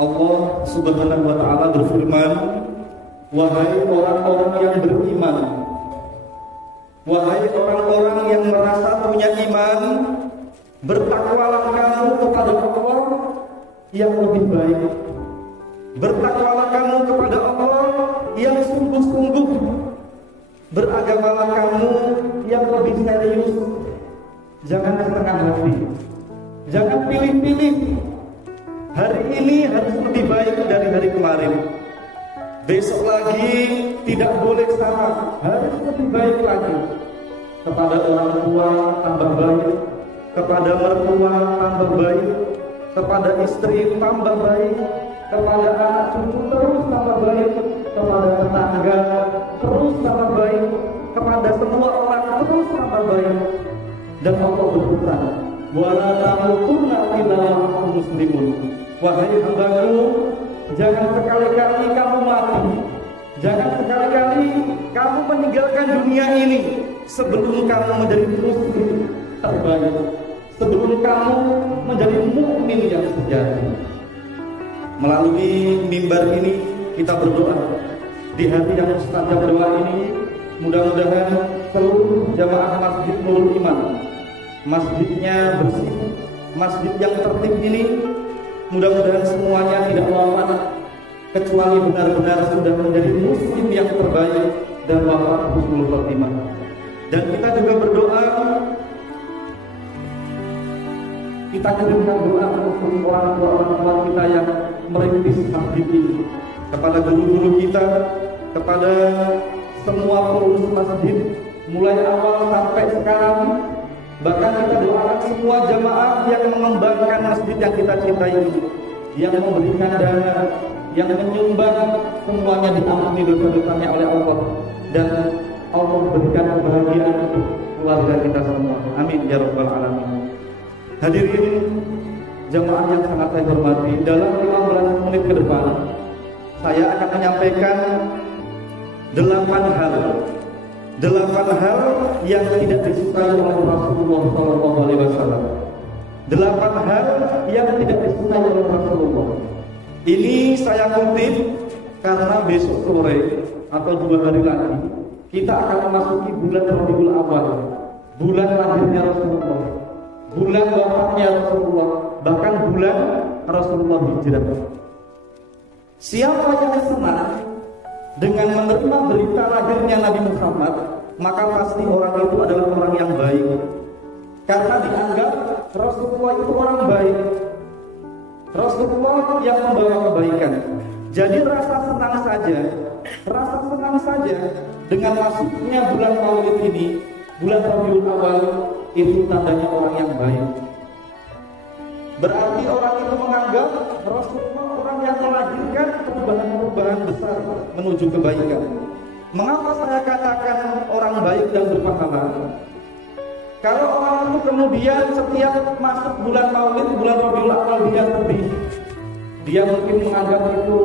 Allah Subhanahu wa ta'ala berfirman, wahai orang-orang yang beriman, wahai orang-orang yang merasa punya iman, bertakwalah kamu kepada Allah yang lebih baik. Bertakwalah kamu kepada Allah yang sungguh-sungguh. Beragamalah kamu yang lebih serius. Jangan setengah hati. Jangan pilih-pilih. Hari ini harus lebih baik dari hari kemarin. Besok lagi tidak boleh sama, harus lebih baik lagi. Kepada orang tua tambah baik, kepada mertua tambah baik, kepada istri tambah baik, kepada anak cucu terus tambah baik, kepada tetangga terus tambah baik, kepada semua orang terus tambah baik. Dan Allah berpesan, wala tamutunna illa wa antum muslimun. Wahai hambaku, jangan sekali-kali kamu mati, jangan sekali-kali kamu meninggalkan dunia ini sebelum kamu menjadi muslim terbaik, sebelum kamu menjadi mukmin yang sejati. Melalui mimbar ini kita berdoa. Di hari yang mustajab doa ini, mudah-mudahan seluruh jamaah Masjid Nurul Iman, masjidnya bersih, masjid yang tertib ini, mudah-mudahan semuanya tidak wafat kecuali benar-benar sudah menjadi muslim yang terbaik dan wafat husnul khotimah. Dan kita juga berdoa, kita kirimkan doa untuk orang tua kita yang merintis masjid ini, kepada guru-guru kita, kepada semua pengurus masjid mulai awal sampai sekarang. Bahkan kita doakan semua jamaah yang mengembangkan masjid yang kita cintai ini, yang memberikan dana, yang menyumbang, semuanya diampuni dosa-dosanya oleh Allah, dan Allah berikan kebahagiaan untuk keluarga kita semua. Amin ya rabbal alamin. Hadirin jamaah yang sangat saya hormati, dalam 15 menit ke depan saya akan menyampaikan 8 hal yang tidak disukai oleh Rasulullah SAW. 8 hal yang tidak disukai oleh Rasulullah. Ini saya kutip karena besok sore atau 2 hari lagi kita akan memasuki bulan Rabiul Awal, bulan lahirnya Rasulullah, bulan wafatnya Rasulullah, bahkan bulan Rasulullah hijrah. Siapa yang senang dengan menerima berita lahirnya Nabi Muhammad, maka pasti orang itu adalah orang yang baik, karena dianggap Rasulullah itu orang baik, Rasulullah yang membawa kebaikan. Jadi rasa senang saja dengan masuknya bulan Maulid ini, bulan Rabiul Awal, itu tandanya orang yang baik. Berarti orang itu menganggap Rasulullah orang yang melahirkan perubahan-perubahan besar menuju kebaikan. Mengapa saya katakan orang baik dan berpahala? Kalau orang itu kemudian setiap masuk bulan Maulid, bulan Rabiul Awal dia sedih, dia mungkin menganggap itu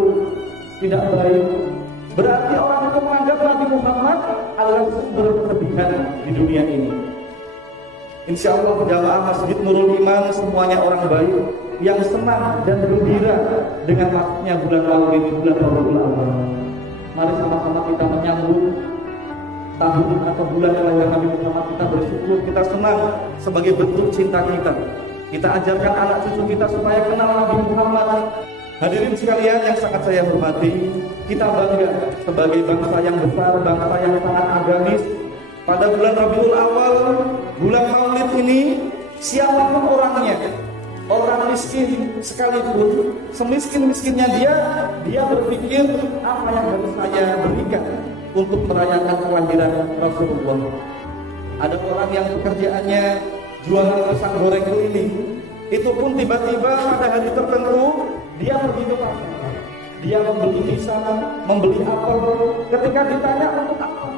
tidak baik. Berarti orang itu menganggap Nabi Muhammad adalah sumber kesedihan di dunia ini. Insya Allah jamaah Masjid Nurul Iman semuanya orang baik yang senang dan gembira dengan masuknya bulan Maulid, bulan Rabiul Awal. Mari sama-sama kita menyambut tahun atau bulan kelahiran Nabi Muhammad. Kita bersyukur, kita senang sebagai bentuk cinta kita. Kita ajarkan anak cucu kita supaya kenal Nabi Muhammad. Hadirin sekalian yang sangat saya hormati, kita bangga sebagai bangsa yang besar, bangsa yang sangat agamis. Pada bulan Rabiul Awal, bulan Maulid ini, siapapun orangnya, orang miskin sekalipun, semiskin-miskinnya dia berpikir apa yang harus saya berikan untuk merayakan kelahiran Rasulullah. Ada orang yang pekerjaannya jualan pisang goreng keliling, itu pun tiba-tiba pada hari tertentu dia pergi ke pasar, dia membeli pisang, membeli apel. Ketika ditanya untuk apa,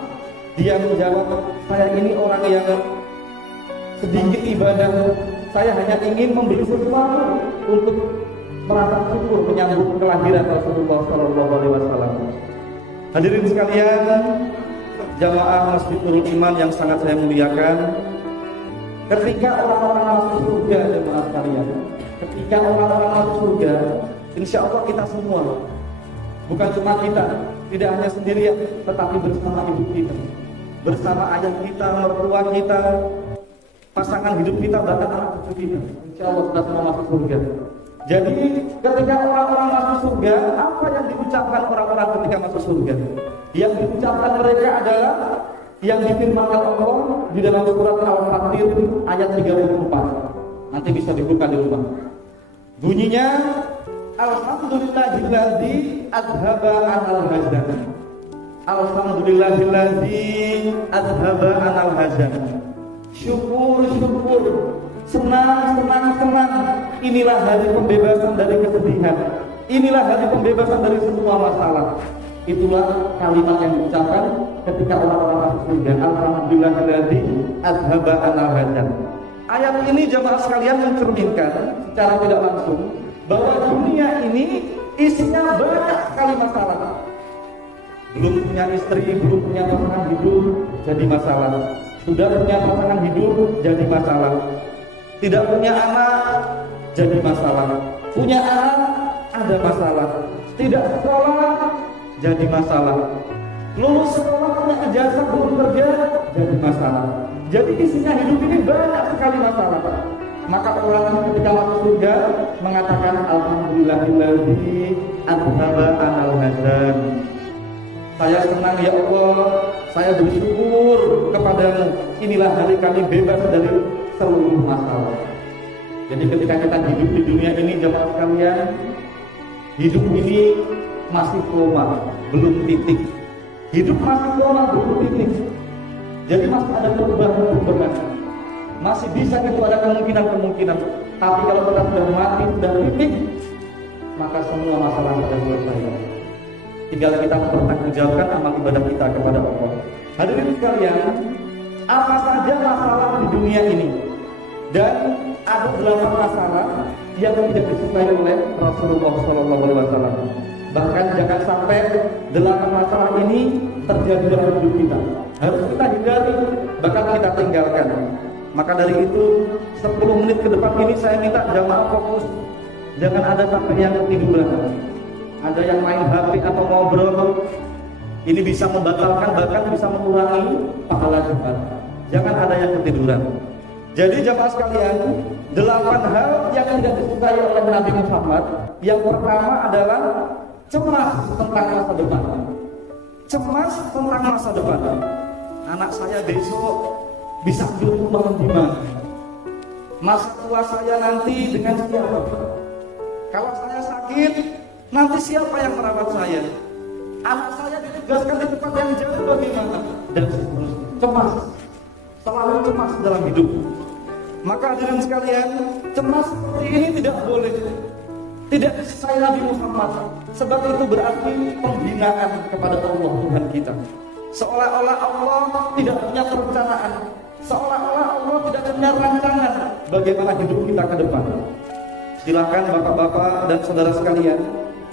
dia menjawab, saya ini orang yang sedikit ibadah, saya hanya ingin membeli sesuatu untuk merasa syukur menyambut kelahiran Rasulullah SAW. Hadirin sekalian, jamaah Masjid Nurul Iman yang sangat saya muliakan, ketika orang-orang masuk surga, jemaah sekalian, ketika orang-orang masuk surga, Insya Allah kita semua, bukan cuma kita, tidak hanya sendirian, tetapi bersama ibu kita, bersama ayah kita, mertua kita, pasangan hidup kita, bahkan anak cucu kita. Insya Allah kita semua masuk surga. Jadi ketika orang-orang masuk surga, apa yang diucapkan orang-orang ketika masuk surga? Yang diucapkan mereka adalah yang difirmankan Allah di dalam surat Al-Fatir ayat 34. Nanti bisa dibuka di rumah. Bunyinya, Alhamdulillahilladzi adhaba anal hazan. Alhamdulillahilladzi adhaba anal hazan. Syukur, syukur, senang. Inilah hari pembebasan dari kesedihan. Inilah hari pembebasan dari semua masalah. Itulah kalimat yang diucapkan ketika orang-orang masuk surga. Alhamdulillahilladzi adhaba anal hazan. Ayat ini jemaah sekalian mencerminkan secara tidak langsung bahwa dunia ini isinya banyak sekali masalah. Belum punya istri, belum punya pasangan hidup, jadi masalah. Sudah punya pasangan hidup, jadi masalah. Tidak punya anak, jadi masalah. Punya anak, ada masalah. Tidak sekolah, jadi masalah. Lulus sekolah punya ijazah belum kerja, jadi masalah. Jadi isinya hidup ini banyak sekali masalah, Pak. Maka orang ketika masuk surga mengatakan Alhamdulillahilladzi adhaba anal hazan. Saya senang ya Allah, saya bersyukur kepadamu. Inilah hari kami bebas dari seluruh masalah. Jadi ketika kita hidup di dunia ini, jemaah sekalian, hidup ini masih koma, belum titik. Hidup masih koma, belum titik. Jadi masih ada perubahan. Masih bisa itu ada kemungkinan. Tapi kalau kita sudah mati, sudah titik, maka semua masalah sudah selesai. Tinggal kita mempertanggungjawabkan amal ibadah kita kepada Allah. Hadirin sekalian, apa saja masalah di dunia ini? Dan ada 8 masalah yang tidak disukai oleh Rasulullah SAW. Bahkan jangan sampai 8 masalah ini terjadi dalam hidup kita. Harus kita hindari, bahkan kita tinggalkan. Maka dari itu 10 menit ke depan ini saya minta jamaah fokus. Jangan ada sampai yang ketiduran. Ada yang main HP atau ngobrol. Ini bisa membatalkan, bahkan bisa mengurangi pahala Jumat. Jangan ada yang ketiduran. Jadi jamaah sekalian, 8 hal yang tidak disukai oleh Nabi Muhammad. Yang pertama adalah cemas tentang masa depan. Cemas tentang masa depan. Anak saya besok bisa berkembang di mana? Masa tua saya nanti dengan siapa? Kalau saya sakit, nanti siapa yang merawat saya? Anak saya ditugaskan di tempat yang jauh bagaimana? Dan seterusnya. Cemas, selalu cemas dalam hidup. Maka hadirin sekalian, cemas seperti ini tidak boleh. Tidak disesai Nabi Muhammad. Sebab itu berarti penghinaan kepada Allah Tuhan kita. Seolah-olah Allah tidak punya perencanaan. Seolah-olah Allah tidak punya rancangan bagaimana hidup kita ke depan. Silakan bapak-bapak dan saudara sekalian,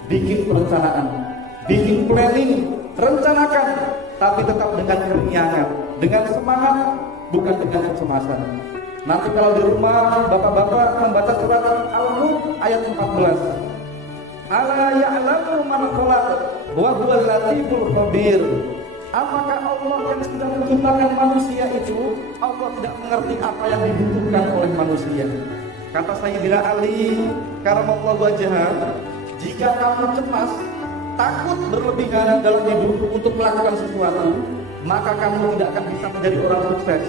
bikin perencanaan, bikin planning, rencanakan, tapi tetap dengan keringanan, dengan semangat, bukan dengan kecemasan. Nanti kalau di rumah bapak-bapak membaca surat Al-Mulk ayat 14. Ala ya'lamu man khalaq wa huwal latiful khabir. Apakah Allah yang sudah menciptakan manusia itu, Allah tidak mengerti apa yang dibutuhkan oleh manusia? Kata Sayyidina Ali karamallahu wajhah, jika kamu cemas, takut berlebihan dalam hidup untuk melakukan sesuatu, maka kamu tidak akan bisa menjadi orang sukses.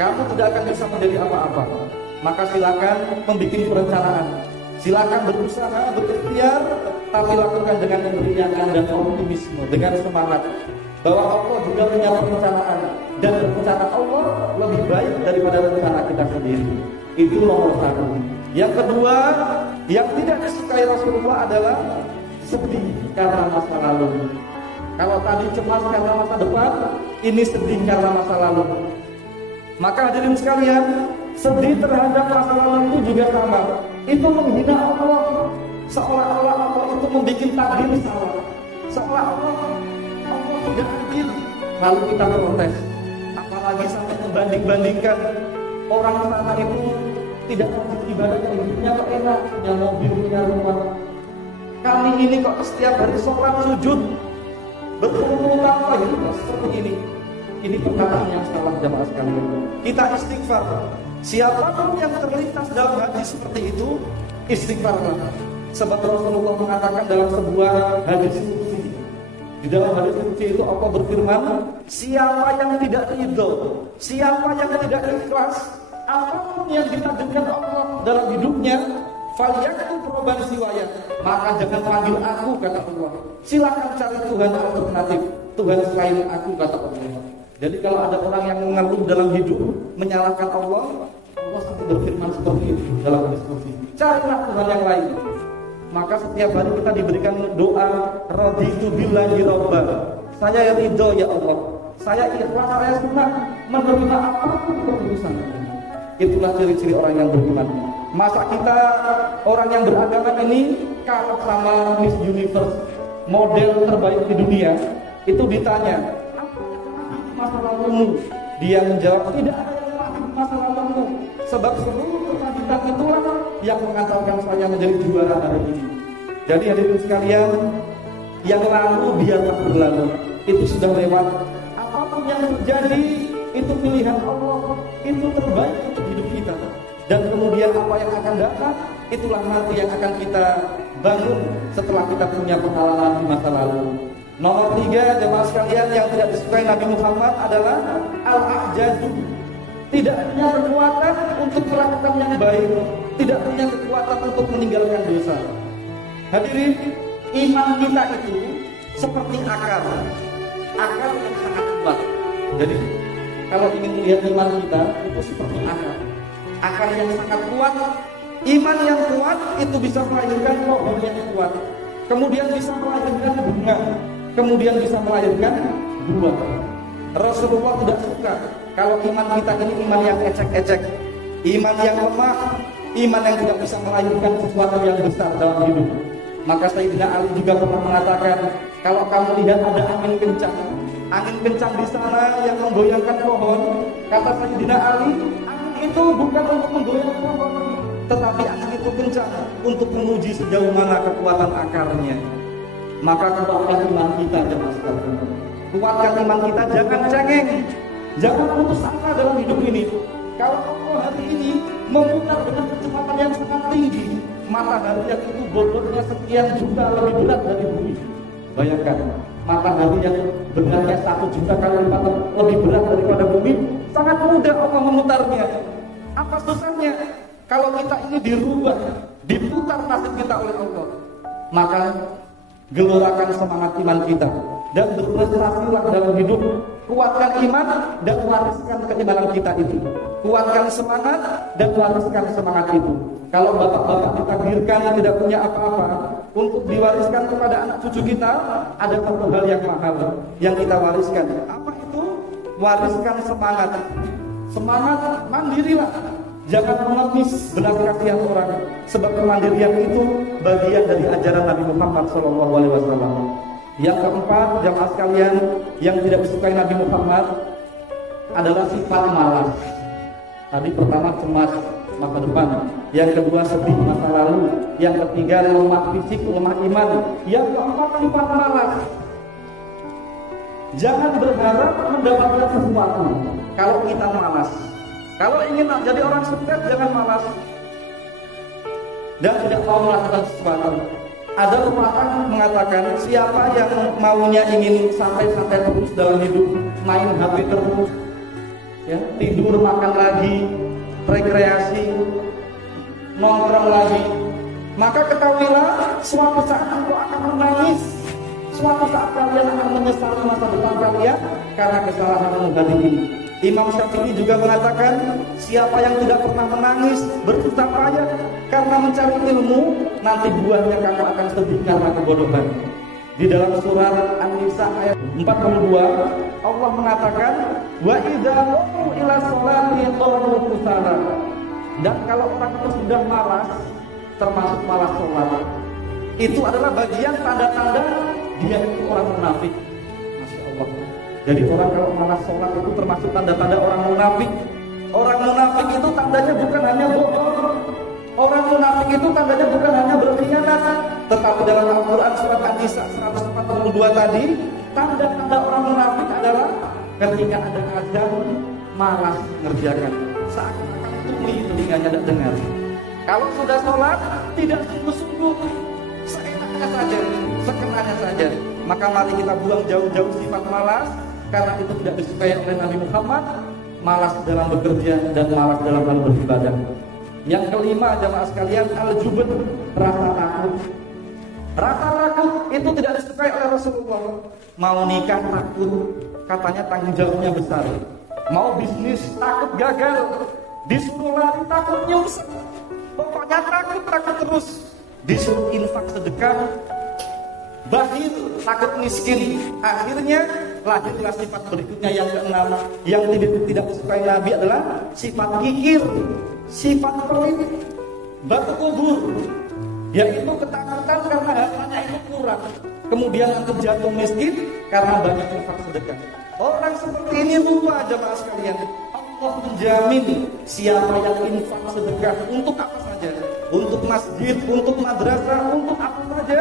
Kamu tidak akan bisa menjadi apa-apa. Maka silakan membuat perencanaan. Silakan berusaha, berikhtiar, tapi lakukan dengan keringanan dan optimisme, dengan semangat. Bahwa Allah juga punya perencanaan, dan rencana Allah lebih baik daripada rencana kita sendiri. Itu nomor 1. Yang kedua, yang tidak disukai Rasulullah adalah sedih karena masa lalu. Kalau tadi cemas karena masa depan, ini sedih karena masa lalu. Maka hadirin sekalian, sedih terhadap masa lalu itu juga sama. Itu menghina Allah. Seolah-olah Allah itu membuat takdir salah. Seolah-olah Allah tidak adil. Lalu kita protes. Apalagi sampai membanding-bandingkan orang sana itu tidak wajib ibadah, hidupnya kok enak, punya mobil, punya rumah. kami ini kok setiap hari sholat sujud berpuluh-puluh tahun hidup seperti ini. Ini perkataan yang salah jamaah sekalian. Kita istighfar. Siapapun yang terlintas dalam hati seperti itu, istighfarlah. Sebab Rasulullah mengatakan dalam sebuah hadis qudsi. Di dalam hadis qudsi itu Allah berfirman, siapa yang tidak ridho, siapa yang tidak ikhlas, apapun yang ditakdirkan Allah dalam hidupnya, falyaktub roban siwaya, maka jangan panggil aku, kata Allah. Silakan cari Tuhan alternatif, Tuhan selain aku, kata Allah. Jadi kalau ada orang yang mengeluh dalam hidup, menyalahkan Allah, Allah sampai berfirman seperti itu dalam hadis qudsi. Carilah Tuhan yang lain. Maka setiap hari kita diberikan doa, raditu billahi robba. Saya ridho ya Allah. Saya ikhlas, saya senang menerima apapun keputusan. Itulah ciri-ciri orang yang beriman. Masa kita orang yang beragama ini kalau sama Miss Universe, model terbaik di dunia, itu ditanya, masa lalumu? Dia menjawab, tidak ada yang lain masa lalumu. Sebab seluruh kesakitan itulah yang mengantarkan saya menjadi juara hari ini. Jadi hadirin sekalian, yang lalu biarlah berlalu. Itu sudah lewat. Apapun yang terjadi, itu pilihan Allah. Itu terbaik untuk hidup kita. Dan kemudian apa yang akan datang, itulah nanti yang akan kita bangun setelah kita punya pengalaman di masa lalu. Nomor 3, jemaah sekalian, yang tidak disukai Nabi Muhammad adalah al-a'jadu. Tidak punya kekuatan untuk melakukan yang baik, tidak punya kekuatan untuk meninggalkan dosa. Hadirin, iman kita itu seperti akar yang sangat kuat. Jadi kalau ingin melihat iman kita itu seperti akar yang sangat kuat. Iman yang kuat itu bisa melahirkan pohon yang kuat, kemudian bisa melahirkan bunga, kemudian bisa melahirkan buah. Rasulullah tidak suka kalau iman kita ini iman yang ecek-ecek, iman yang lemah, iman yang tidak bisa melahirkan sesuatu yang besar dalam hidup. Maka Sayyidina Ali juga pernah mengatakan, kalau kamu lihat ada angin kencang di sana yang menggoyangkan pohon, kata Sayyidina Ali, angin itu bukan untuk menggoyangkan pohon, tetapi angin itu kencang untuk menguji sejauh mana kekuatan akarnya. Maka kuatkan iman kita, jemaah sekalian. Kuatkan iman kita, jangan cengeng, jangan putus asa dalam hidup ini. Kalau Allah hari ini memutar dengan kecepatan yang sangat tinggi, matahari yang itu bobotnya sekian juta lebih berat dari bumi. Bayangkan, matahari yang benarnya 1 juta kali lipat lebih berat daripada bumi, sangat mudah Allah memutarnya. Apa susahnya? Kalau kita ini dirubah, diputar nasib kita oleh Allah, maka gelorakan semangat iman kita dan berprestasilah dalam hidup. Kuatkan iman dan wariskan keimanan kita itu. Kuatkan semangat dan wariskan semangat itu. Kalau bapak-bapak ditakdirkan tidak punya apa-apa untuk diwariskan kepada anak cucu kita, ada satu hal yang mahal yang kita wariskan. Apa itu? Wariskan semangat. Semangat, mandirilah. Jangan mengemis belas kasihan orang. Sebab kemandirian itu bagian dari ajaran Nabi Muhammad SAW. Yang keempat, jamaah sekalian, yang tidak disukai Nabi Muhammad adalah sifat malas. Tadi pertama cemas masa depan, yang kedua sedih masa lalu, yang ketiga lemah fisik, lemah iman, yang keempat sifat malas. Jangan berharap mendapatkan sesuatu kalau kita malas. Kalau ingin jadi orang sukses, jangan malas dan tidak mau melakukan sesuatu. Ada pepatah mengatakan, siapa yang maunya ingin santai-santai terus dalam hidup, main HP terus, ya, tidur, makan lagi, rekreasi, nongkrong lagi, maka ketahuilah suatu saat engkau akan menangis. Suatu saat kalian akan menyesali masa depan kalian karena kesalahanmu hari ini. Imam Syafi'i juga mengatakan, siapa yang tidak pernah menangis, bersusah payah karena mencari ilmu, nanti buahnya kamu akan sedih karena kebodohan. Di dalam surat An-Nisa ayat 42, Allah mengatakan, wa idza qamu ila sholati qamu kusala. Dan kalau orang itu sudah malas, termasuk malas sholat, itu adalah bagian tanda-tanda dia itu orang munafik. Masya Allah. Jadi orang kalau malas sholat itu termasuk tanda-tanda orang munafik. Orang munafik itu tandanya bukan hanya bohong, Orang munafik itu tandanya bukan hanya berkhianat, tetapi dalam Al-Quran surat An-Nisa 142 tadi, tanda-tanda orang munafik adalah ketika ada azan malas mengerjakan, seakan-akan tuli telinganya tidak dengar. Kalau sudah sholat tidak sungguh-sungguh, seenaknya saja, sekenanya saja. Maka mari kita buang jauh-jauh sifat malas, karena itu tidak disukai oleh Nabi Muhammad. Malas dalam bekerja dan malas dalam hal beribadah. Yang kelima, jamaah sekalian, al-jubn, rasa takut. Rasa takut itu tidak disukai oleh Rasulullah. Mau nikah takut, katanya tanggung jawabnya besar. Mau bisnis takut gagal, disuruh lari takut nyungsep. Pokoknya takut terus. Disuruh infak sedekah, bakhil, takut miskin. Akhirnya lahirlah sifat berikutnya yang keenam, yang tidak disukai Nabi adalah sifat kikir, sifat pelit, batu kubur, yaitu ketakutan karena hartanya itu kurang, kemudian antum jatuh miskin karena banyak infak sedekah. Orang seperti ini lupa, jamaah sekalian, Allah menjamin siapa yang infak sedekah untuk apa saja, untuk masjid, untuk madrasah, untuk apa saja,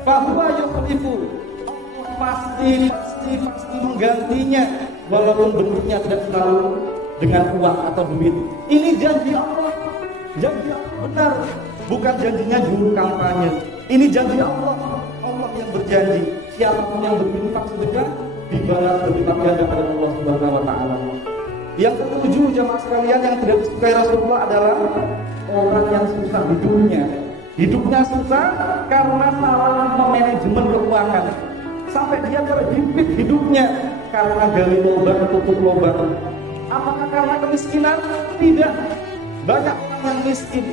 bahwa yukhlifu, Allah pasti menggantinya, walaupun bentuknya tidak selalu dengan uang atau duit. Ini janji Allah benar, bukan janjinya juru kampanye. Ini janji Allah yang berjanji, siapapun yang berinfak sedekah dibalas berlipat ganda pada Allah Subhanahu wa taala. Yang ketujuh, jamaah sekalian, yang tidak disukai Rasulullah adalah orang yang susah hidupnya susah karena salah manajemen keuangan, sampai dia terhimpit hidupnya karena gali lubang tutup lubang. Apakah karena kemiskinan? Tidak. Banyak orang yang miskin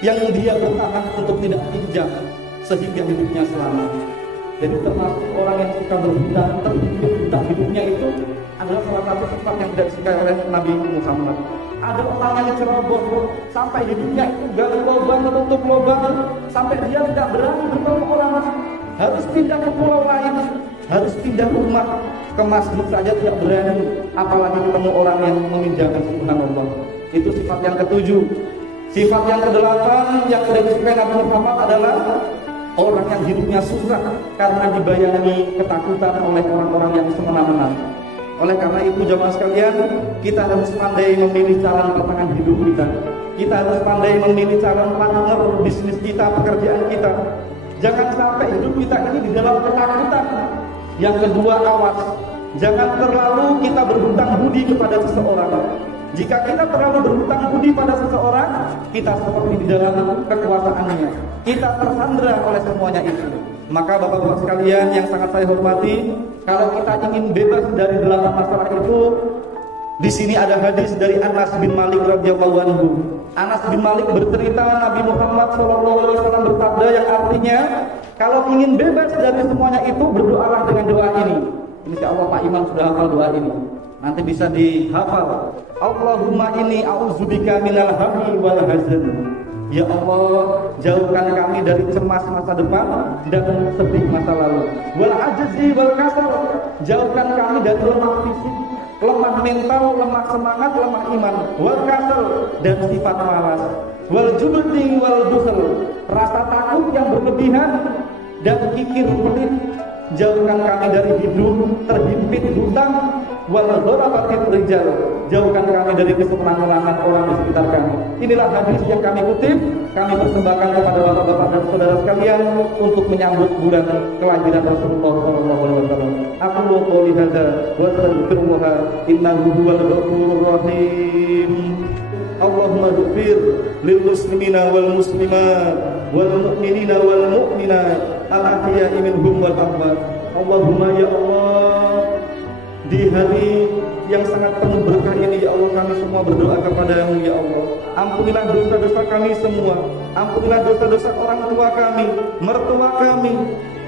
yang dia bertahan untuk tidak pinjam sehingga hidupnya selamat. Jadi termasuk orang yang suka berhutang, terhimpit hutang hidupnya itu adalah salah satu sifat yang tidak disukai oleh Nabi Muhammad. Ada orang yang ceroboh sampai hidupnya itu gali lubang tutup lubang, sampai dia tidak berani bertemu orang, harus pindah ke pulau lain, harus pindah rumah, ke masjid saja tidak berani, apalagi ketemu orang yang meminjamkan subhanallah. Itu sifat yang ketujuh. Sifat yang kedelapan yang tidak disukai Nabi Muhammad adalah orang yang hidupnya susah karena dibayangi ketakutan oleh orang-orang yang semena-mena. Oleh karena itu, jamaah sekalian, kita harus pandai memilih calon pasangan hidup kita. Kita harus pandai memilih calon partner bisnis kita, pekerjaan kita. Jangan sampai hidup kita ini di dalam ketakutan. Yang kedua, awas, jangan terlalu kita berhutang budi kepada seseorang. Jika kita terlalu berhutang budi pada seseorang, kita seperti di dalam kekuasaannya, kita tersandra oleh semuanya itu. Maka bapak-bapak sekalian yang sangat saya hormati, kalau kita ingin bebas dari 8 masalah itu, di sini ada hadis dari Anas bin Malik radhiyallahu anhu. Anas bin Malik bercerita Nabi Muhammad SAW bersabda yang artinya, kalau ingin bebas dari semuanya itu, berdoalah dengan doa ini. Insya Allah Pak Imam sudah hafal doa ini, nanti bisa dihafal. Allahumma inni a'udzubika minal hammi wal hazan. Ya Allah, jauhkan kami dari cemas masa depan dan sedih masa lalu. Wal ajzi wal kasal, jauhkan kami dari lemah fisik, lemah mental, lemah semangat, lemah iman. Wal kasal, dan sifat malas. Wal jubni wal busal, rasa takut yang berlebihan dan kikir pelit. Jauhkan kami dari hidup terhimpit hutang. Wal gharabatir rijal, jauhkan kami dari kesemerang-merangan orang di sekitar kami. Inilah hadis yang kami kutip, kami persembahkan kepada bapak-bapak dan saudara sekalian untuk menyambut bulan kelahiran Rasulullah SAW. Aku qouli hadza wa astaghfirullah innahu huwal ghafurur rahim. Allahumma ighfir lil muslimina wal muslimat wal mu'minina wal mu'minat al ahya'i minhum wal amwat. Allahumma ya Allah, di hari yang sangat penuh berkah ini ya Allah, kami semua berdoa kepada-Mu ya Allah. Ampunilah dosa-dosa kami semua. Ampunilah dosa-dosa orang tua kami, mertua kami,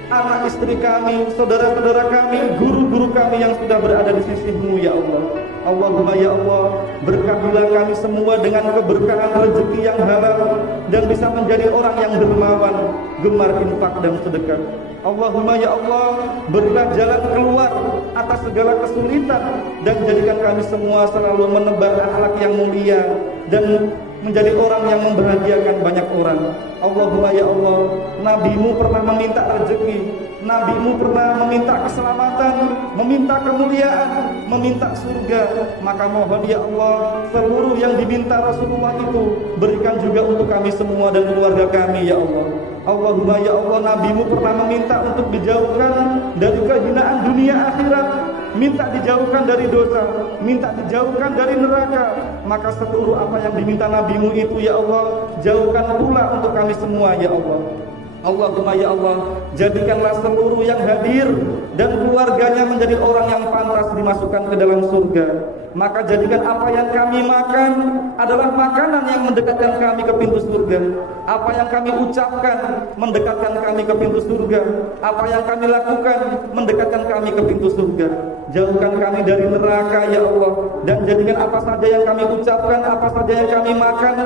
anak istri kami, saudara-saudara kami, guru-guru kami yang sudah berada di sisi-Mu ya Allah. Allahumma ya Allah, berkahilah kami semua dengan keberkahan rezeki yang halal dan bisa menjadi orang yang dermawan, gemar infak dan sedekah. Allahumma ya Allah, berilah jalan keluar atas segala kesulitan dan jadikan kami semua selalu menebar akhlak yang mulia dan menjadi orang yang membahagiakan banyak orang. Allahumma ya Allah, Nabi-Mu pernah meminta rezeki, Nabi-Mu pernah meminta keselamatan, meminta kemuliaan, meminta surga. Maka mohon ya Allah, seluruh yang diminta Rasulullah itu berikan juga untuk kami semua dan keluarga kami ya Allah. Allahumma ya Allah, Nabi-Mu pernah meminta untuk dijauhkan dari kehinaan dunia akhirat, minta dijauhkan dari dosa, minta dijauhkan dari neraka. Maka seluruh apa yang diminta Nabi-Mu itu ya Allah, jauhkan pula untuk kami semua ya Allah. Allahumma ya Allah, jadikanlah seluruh yang hadir dan keluarganya menjadi orang yang pantas dimasukkan ke dalam surga. Maka jadikan apa yang kami makan adalah makanan yang mendekatkan kami ke pintu surga. Apa yang kami ucapkan mendekatkan kami ke pintu surga. Apa yang kami lakukan mendekatkan kami ke pintu surga. Jauhkan kami dari neraka ya Allah, dan jadikan apa saja yang kami ucapkan, apa saja yang kami makan,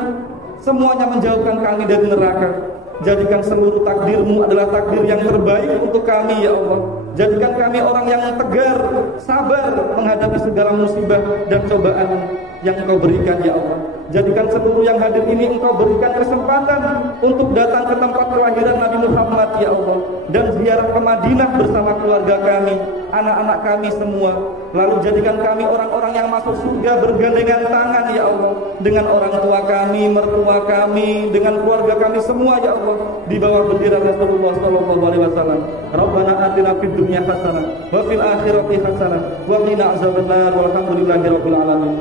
semuanya menjauhkan kami dari neraka. Jadikan seluruh takdir-Mu adalah takdir yang terbaik untuk kami ya Allah. Jadikan kami orang yang tegar, sabar menghadapi segala musibah dan cobaan yang Engkau berikan ya Allah. Jadikan seluruh yang hadir ini Engkau berikan kesempatan untuk datang ke tempat kelahiran Nabi Muhammad ya Allah, dan ziarah ke Madinah bersama keluarga kami, anak-anak kami semua. Lalu jadikan kami orang-orang yang masuk surga bergandengan tangan ya Allah, dengan orang tua kami, mertua kami, dengan keluarga kami semua ya Allah, di bawah bendera Rasulullah sallallahu alaihi wasallam. Rabbana atina fid dunya hasanah wa fil akhirati hasanah wa qina azabannar walhamdulillahi rabbil alamin.